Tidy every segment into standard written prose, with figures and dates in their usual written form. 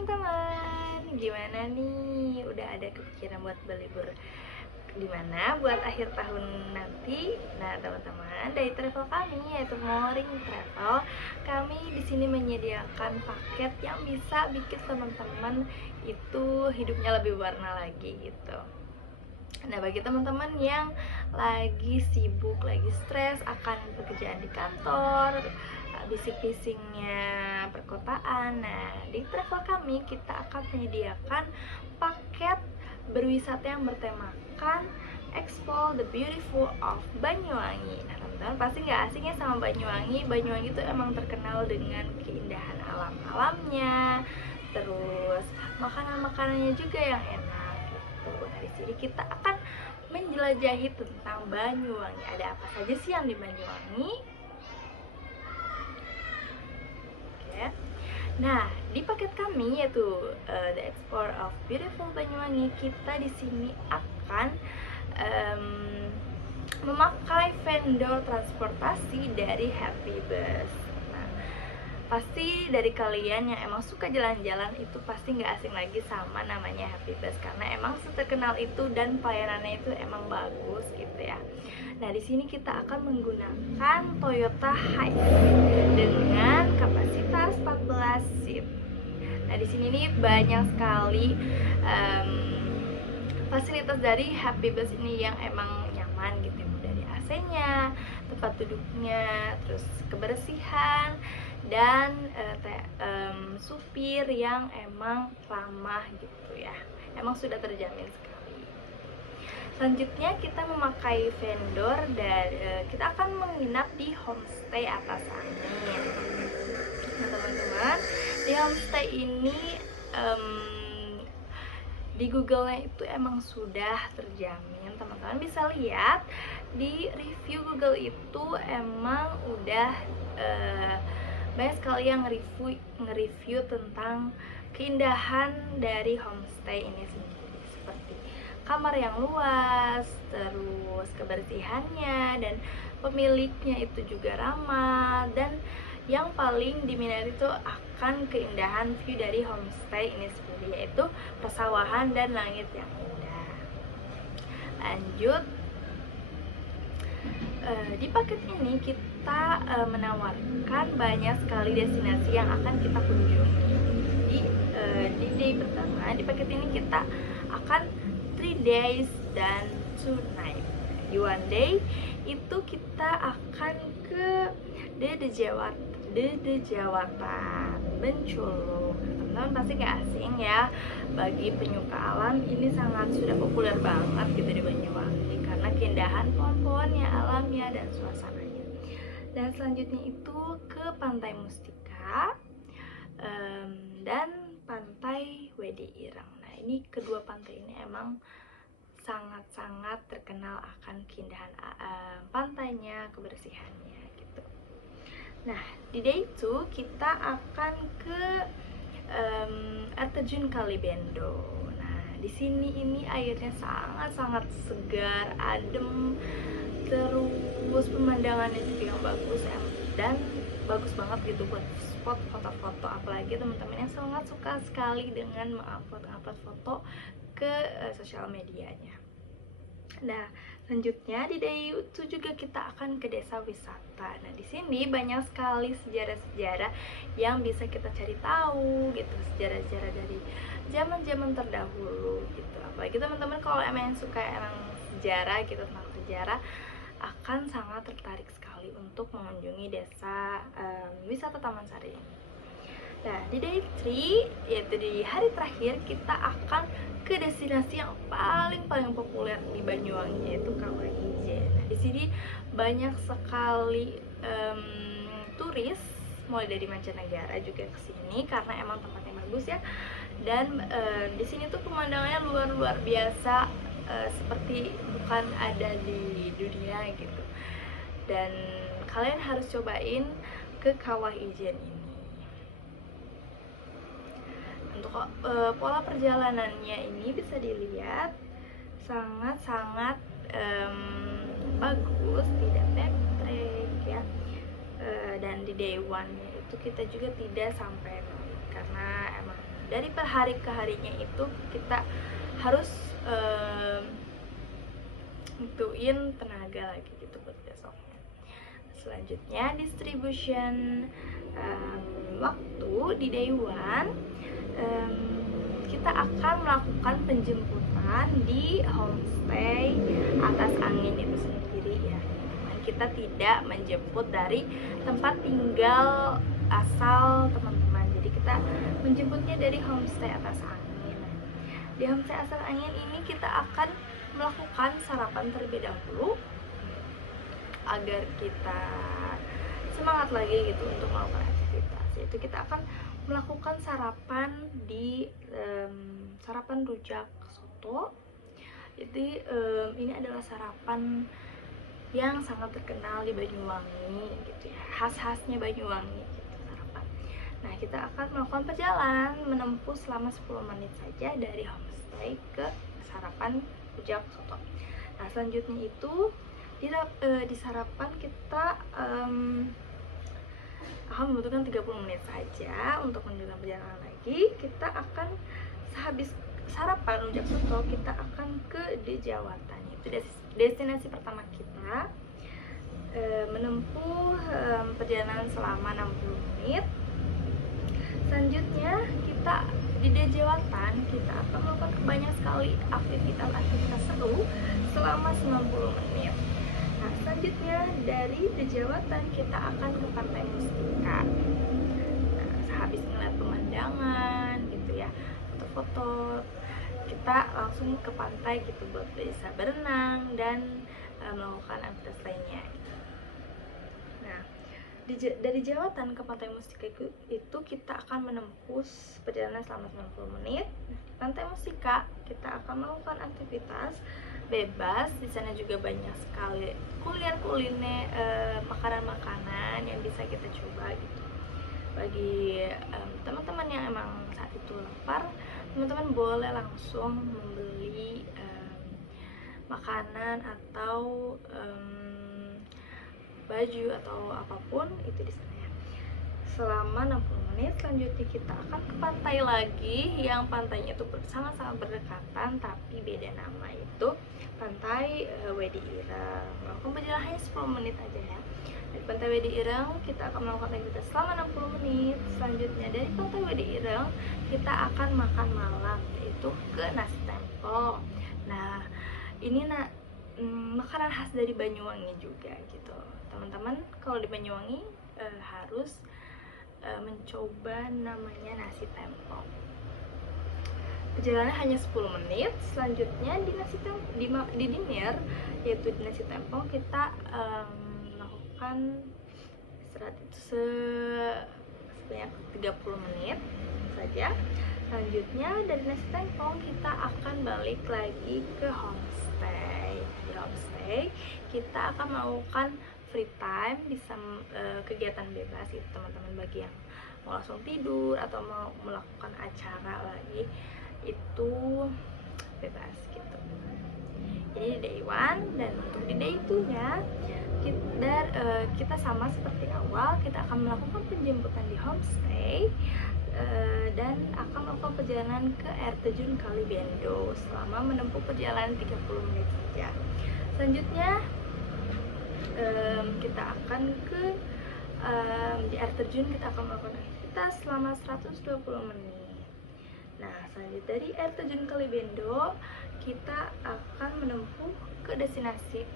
teman-teman, gimana nih? Udah ada kepikiran buat berlibur di mana buat akhir tahun nanti? Nah, teman-teman, dari travel kami yaitu Mooring Travel, kami di sini menyediakan paket yang bisa bikin teman-teman itu hidupnya lebih warna lagi gitu. Nah, bagi teman-teman yang lagi sibuk, lagi stres akan pekerjaan di kantor, bisik-bisiknya perkotaan, nah di travel kami kita akan menyediakan paket berwisata yang bertemakan Explore the Beautiful of Banyuwangi. Nah, teman-teman pasti nggak asing ya sama Banyuwangi. Banyuwangi itu emang terkenal dengan keindahan alam-alamnya, terus makanan-makanannya juga yang enak gitu. Nah, di sini kita akan menjelajahi tentang Banyuwangi. Ada apa saja sih yang di Banyuwangi? Oke. Nah, di paket kami yaitu The Explore of Beautiful Banyuwangi, kita di sini akan memakai vendor transportasi dari Happy Bus. Nah, pasti dari kalian yang emang suka jalan-jalan itu pasti nggak asing lagi sama namanya Happy Bus karena emang seterkenal itu dan pelayanannya itu emang bagus gitu ya. Nah, di sini kita akan menggunakan Toyota Hiace dengan kapasitas 14 seat. Nah, di sini nih banyak sekali fasilitas dari Happy Bus ini yang emang nyaman gitu, dari AC-nya, tempat duduknya, terus kebersihan dan supir yang emang ramah gitu ya. Emang sudah terjamin sekali. Selanjutnya kita memakai vendor dan kita akan menginap di homestay atas angin. Nah, teman-teman, di homestay ini di Google-nya itu emang sudah terjamin. Teman-teman bisa lihat di review Google itu emang udah banyak sekali yang nge-review tentang keindahan dari homestay ini sendiri, seperti kamar yang luas, terus kebersihannya, dan pemiliknya itu juga ramah, dan yang paling diminati itu akan keindahan view dari homestay ini sendiri, yaitu persawahan dan langit yang indah. Lanjut, di paket ini kita menawarkan banyak sekali destinasi yang akan kita kunjungi. Di day pertama di paket ini kita akan 3 days dan 2 night. Di 1 day itu kita akan ke Dede Jawatan, Bengkulu. Teman-teman pasti gak asing ya, bagi penyuka alam ini sangat sudah populer banget gitu di Banyuwangi karena keindahan pohon-pohonnya, alamnya, dan suasananya. Dan selanjutnya itu ke Pantai Mustika dan Pantai Wede Ireng. Nah, ini kedua pantai ini emang sangat-sangat terkenal akan keindahan pantainya, kebersihannya gitu. Nah, di day 2 kita akan ke air terjun Kalibendo. Nah, di sini ini airnya sangat-sangat segar, adem, terus pemandangannya juga yang bagus dan bagus banget gitu buat spot foto-foto, apalagi teman-teman yang sangat suka sekali dengan mengupload foto ke sosial medianya. Nah, selanjutnya di day 2 juga kita akan ke desa wisata. Nah, di sini banyak sekali sejarah-sejarah yang bisa kita cari tahu gitu, sejarah-sejarah dari zaman-zaman terdahulu gitu. Apalagi teman-teman kalau emang suka sejarah gitu, tentang sejarah, akan sangat tertarik sekali untuk mengunjungi desa wisata Taman Sari ini. Nah, di day 3 yaitu di hari terakhir kita akan ke destinasi yang paling populer di Banyuwangi, yaitu Kawah Ijen. Nah, di sini banyak sekali turis mulai dari mancanegara juga ke sini karena emang tempatnya bagus ya. Dan di sini tuh pemandangannya luar biasa, seperti bukan ada di dunia gitu. Dan kalian harus cobain ke Kawah Ijen ini. Untuk pola perjalanannya ini bisa dilihat sangat-sangat bagus, tidak backtrack ya. Dan di day 1 nya itu kita juga tidak sampai karena emang dari per hari ke harinya itu kita harus ngituin tenaga lagi gitu buat besoknya. Selanjutnya distribution waktu di day one, kita akan melakukan penjemputan di homestay atas angin itu sendiri ya. Kita tidak menjemput dari tempat tinggal asal teman-teman, jadi kita menjemputnya dari homestay atas angin. Di homestay atas angin ini kita akan melakukan sarapan terlebih dahulu agar kita semangat lagi gitu untuk melakukan aktivitas. Yaitu kita akan melakukan sarapan di sarapan rujak soto. Jadi ini adalah sarapan yang sangat terkenal di Banyuwangi gitu ya, khas-khasnya Banyuwangi gitu sarapan. Nah, kita akan melakukan perjalanan menempuh selama 10 menit saja dari homestay ke sarapan rujak soto. Nah, selanjutnya itu di sarapan kita akan membutuhkan 30 menit saja untuk melanjutkan perjalanan lagi. Kita akan sehabis sarapan rujak soto kita akan ke Dejawatan, itu destinasi pertama kita, menempuh perjalanan selama 60 menit. Selanjutnya kita di Dejawatan kita akan melakukan banyak sekali aktivitas seru selama 90 menit. Nah, selanjutnya dari Dejawatan kita akan ke Pantai Mustika. Nah, sehabis ngeliat pemandangan gitu ya, foto-foto, kita langsung ke pantai gitu buat bisa berenang dan melakukan aktivitas lainnya. Nah, dari Jawatan ke Pantai Mustika itu kita akan menempuh perjalanan selama 90 menit. Nah, di Pantai Mustika kita akan melakukan aktivitas bebas. Di sana juga banyak sekali kuliner makanan-makanan yang bisa kita coba gitu. Bagi teman-teman yang emang saat itu lapar, teman-teman boleh langsung membeli makanan atau baju atau apapun itu di sana ya. Selama 60 menit selanjutnya kita akan ke pantai lagi, yang pantainya itu sangat-sangat berdekatan tapi beda nama, itu Pantai Wedi Ireng. Melakukan perjalanan hanya 10 menit aja ya. Dari Pantai Wedi Ireng kita akan melakukan aktivitas selama 60 menit. Selanjutnya dari Pantai Wedi Ireng kita akan makan malam, yaitu ke nasi tempong. Nah, ini makanan khas dari Banyuwangi juga gitu. Teman-teman kalau di Banyuwangi harus mencoba namanya nasi tempong. Perjalanan hanya 10 menit. Selanjutnya di di dinner, yaitu di nasi tempong kita melakukan istirahat itu sebanyak 30 menit saja. Selanjutnya dari nasi tempong kita akan balik lagi ke homestay. Di homestay kita akan melakukan free time, bisa kegiatan bebas itu teman-teman, bagi yang mau langsung tidur atau mau melakukan acara lagi itu bebas gitu. Jadi day one, dan untuk di day 2 nya kita sama seperti awal, kita akan melakukan penjemputan di homestay dan akan melakukan perjalanan ke air terjun Kali Bendo selama menempuh perjalanan 30 menit saja. Selanjutnya kita akan ke di air terjun, kita akan melakukan aktivitas selama 120 menit. Nah, selanjutnya dari air terjun Kali Bendo kita akan menempuh ke destinasi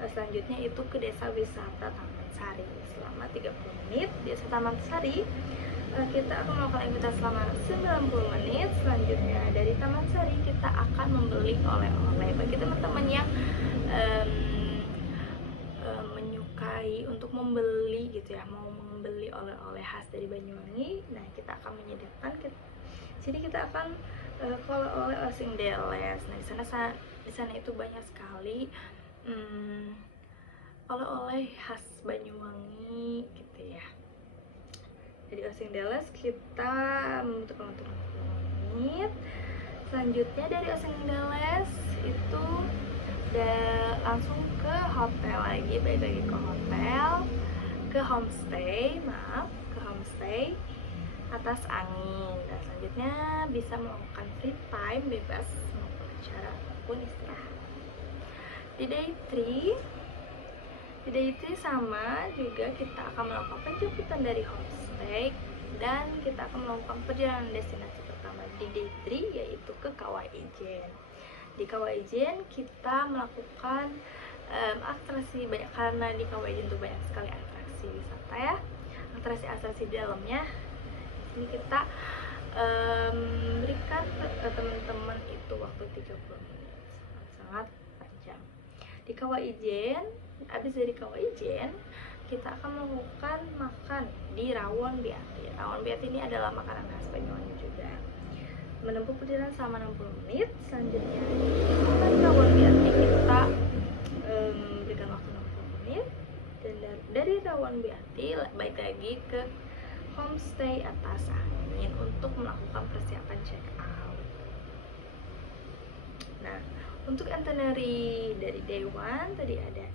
selanjutnya, itu ke desa wisata Taman Sari selama 30 menit. Di desa Taman Sari kita akan melakukan aktivitas selama 90 menit. Selanjutnya dari Taman Sari kita akan membeli oleh-oleh. Bagi teman-teman yang menyukai untuk membeli gitu ya, mau membeli oleh-oleh khas dari Banyuwangi, nah kita akan menyediakan sini kita akan kalau oleh Osing Deles. Nah, di sana itu banyak sekali oleh-oleh khas Banyuwangi gitu ya. Jadi Osing Deles kita membutuhkan waktu 60 menit. Selanjutnya dari Osing Deles itu langsung ke hotel lagi, balik lagi ke hotel, ke homestay. atas angin. Dan selanjutnya bisa melakukan free time bebas maupun acara apapun istirahat. Di day 3 sama juga kita akan melakukan penjemputan dari homestay dan kita akan melakukan perjalanan destinasi pertama di day 3 yaitu ke Kawah Ijen. Di Kawah Ijen kita melakukan atraksi banyak, karena di Kawah Ijen itu banyak sekali atraksi wisata ya. Atraksi di dalamnya ini kita berikan teman-teman itu waktu 30 menit, sangat panjang. Di Kawah Ijen, habis dari Kawah Ijen kita akan melakukan makan di Rawon Beati. Rawon Beati ini adalah makanan khas Banyuwangi juga. Menempuh perjalanan selama 60 menit. Selanjutnya di Rawon Beati kita berikan waktu 60 menit, dan dari Rawon Beati balik lagi ke homestay atas angin untuk melakukan persiapan check out. Nah, untuk itinerary dari day 1 tadi ada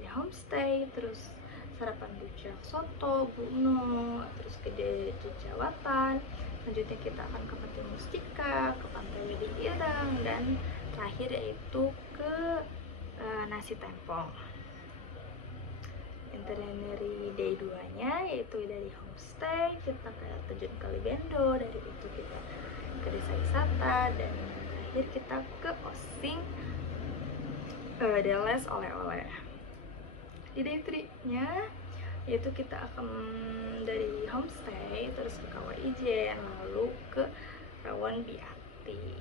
di homestay, terus sarapan rujak soto, Buno, terus ke Jejawatan. Selanjutnya kita akan ke Pantai Mustika, ke Pantai Weding Ireng, dan terakhir yaitu ke Nasi Tempong. Itinerary day 2-nya yaitu dari homestay kita ke Terjun Kalibendo, dari itu kita ke desa wisata, dan terakhir kita ke Osing Deles oleh-oleh. Di day 3-nya yaitu kita akan dari homestay terus ke Kawah Ijen, lalu ke Rawon Beati.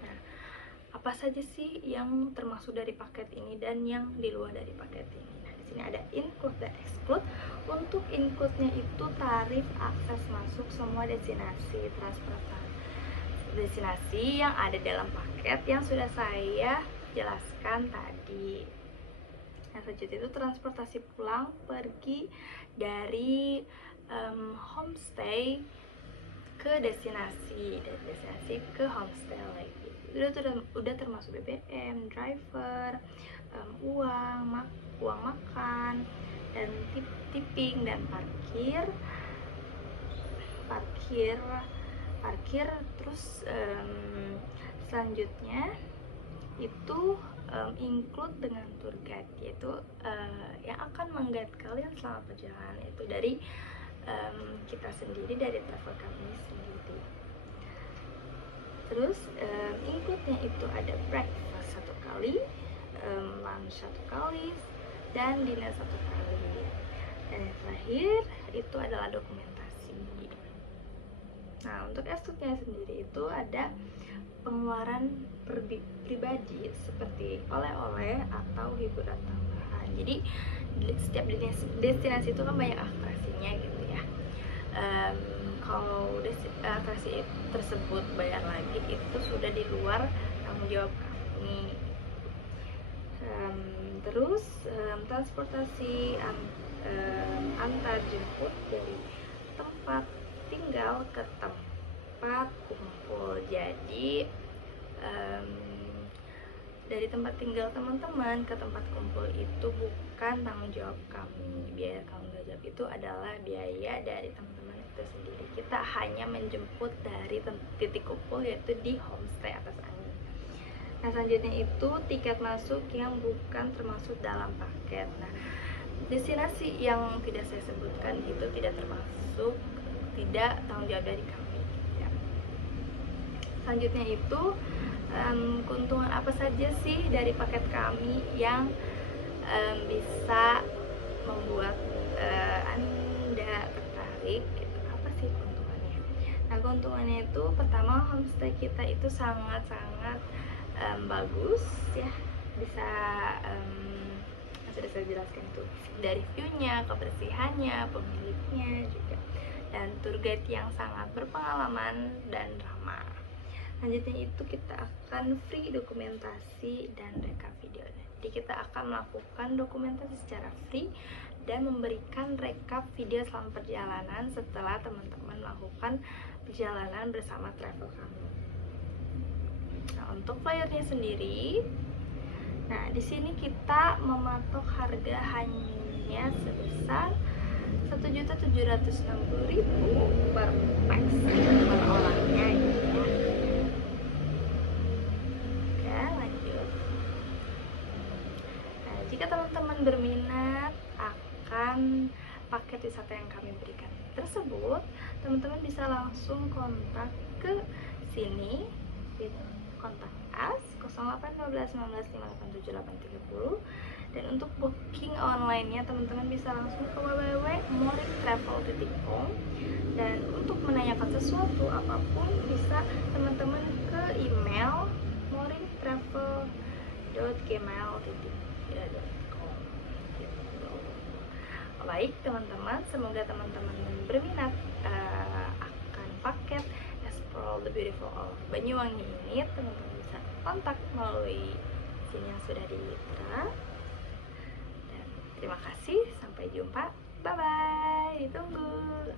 Nah, apa saja sih yang termasuk dari paket ini dan yang di luar dari paket ini? Nah, di sini ada include dan exclude. Untuk include-nya itu tarif akses masuk semua destinasi transportasi destinasi yang ada dalam paket yang sudah saya jelaskan tadi. Yang selanjutnya itu transportasi pulang pergi dari homestay ke destinasi, dari destinasi ke homestay lagi. Udah termasuk BBM, driver, uang makan, dan tipping, dan parkir. Terus selanjutnya itu include dengan tour guide, yaitu yang akan meng-guide kalian selama perjalanan itu dari kita sendiri, dari travel kami sendiri. Terus include-nya itu ada breakfast 1 kali, lunch 1 kali, dan dinner 1 kali. Dan yang terakhir itu adalah dokumentasi. Nah, untuk exclude-nya sendiri itu ada pengeluaran pribadi seperti oleh-oleh atau hiburan tambahan. Jadi setiap destinasi itu kan banyak atraksinya gitu ya. Kalau atraksi tersebut bayar lagi, itu sudah di luar tanggung jawab kami. Terus transportasi antar jemput dari tempat tinggal ke tempat kumpul. Jadi dari tempat tinggal teman-teman ke tempat kumpul itu bukan tanggung jawab kami. Biaya tanggung jawab itu adalah biaya dari teman-teman itu sendiri. Kita hanya menjemput dari titik kumpul, yaitu di homestay atas angin. Nah, selanjutnya itu tiket masuk yang bukan termasuk dalam paket. Nah, destinasi yang tidak saya sebutkan itu tidak termasuk, tidak tanggung jawab dari kami ya. Selanjutnya itu keuntungan apa saja sih dari paket kami yang bisa membuat Anda tertarik gitu. Apa sih keuntungannya? Nah, keuntungannya itu pertama, homestay kita itu sangat-sangat bagus ya, bisa sudah saya jelaskan itu dari view-nya, kebersihannya, pemiliknya juga, dan tour guide yang sangat berpengalaman dan ramah. Selanjutnya itu kita akan free dokumentasi dan rekap video. Jadi kita akan melakukan dokumentasi secara free dan memberikan rekap video selama perjalanan setelah teman-teman melakukan perjalanan bersama travel kami. Nah, untuk flyernya sendiri, nah di sini kita mematok harga hanya sebesar 1.760.000 per pax per orangnya gitu ya. Oke, lanjut. Nah, jika teman-teman berminat akan paket wisata yang kami berikan tersebut, teman-teman bisa langsung kontak ke sini di kontak us 0812 19 58 78 30. Dan untuk booking online-nya teman-teman bisa langsung ke www.moringtravel.com, dan untuk menanyakan sesuatu apapun bisa teman-teman ke email moringtravel.gmail.com gitu. Baik teman-teman, semoga teman-teman berminat akan paket Explore the Beautiful of Banyuwangi ini. Teman-teman bisa kontak melalui sini yang sudah ditera. Dan terima kasih, sampai jumpa, bye bye, ditunggu.